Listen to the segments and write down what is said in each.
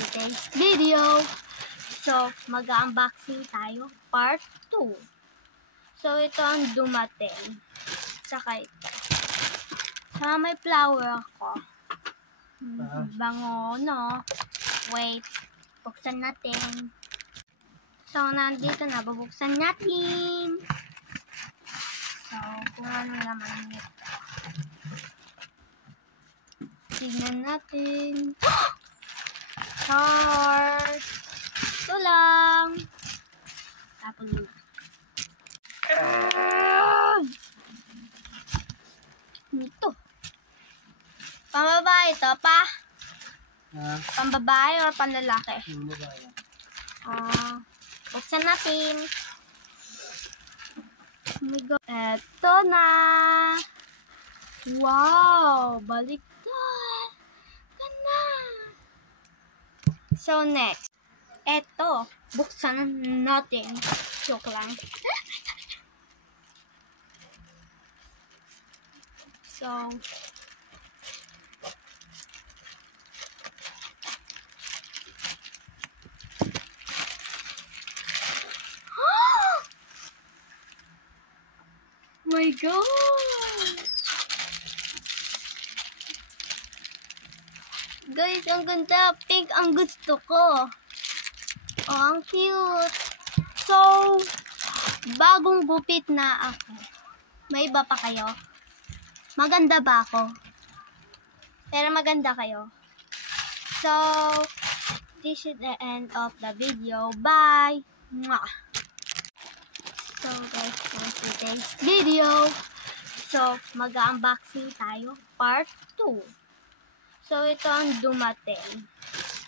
today's video. So, mag-unboxing tayo, part 2. So, ito ang dumating. Saka ito. Saka may flower ako. Bango, no? Wait, buksan natin. So, nandito na, bubuksan natin. So, kung ano naman ito. Tignan natin. Heart. Ito lang. Tapos ito. Pambabae ito pa? Pambabae o panlalaki? Pambabae. Buksan natin. Oh my God. Ito na. Wow. Baliktad. Ganda. So, next. Ito. Buksan natin. Joke lang. So, my God! Guys, ang ganda. Pink ang gusto ko. Oh, ang cute. So, bagong gupit na ako. May iba pa kayo? Maganda ba ako? Pero maganda kayo. So, this is the end of the video. Bye! Mwah! So guys, for today's video. So, mag-unboxing tayo, part 2. So, ito ang dumating.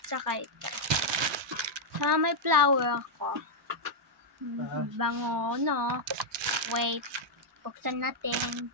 Saka ito. Saka may flower ako. Bango, no? Wait, buksan natin.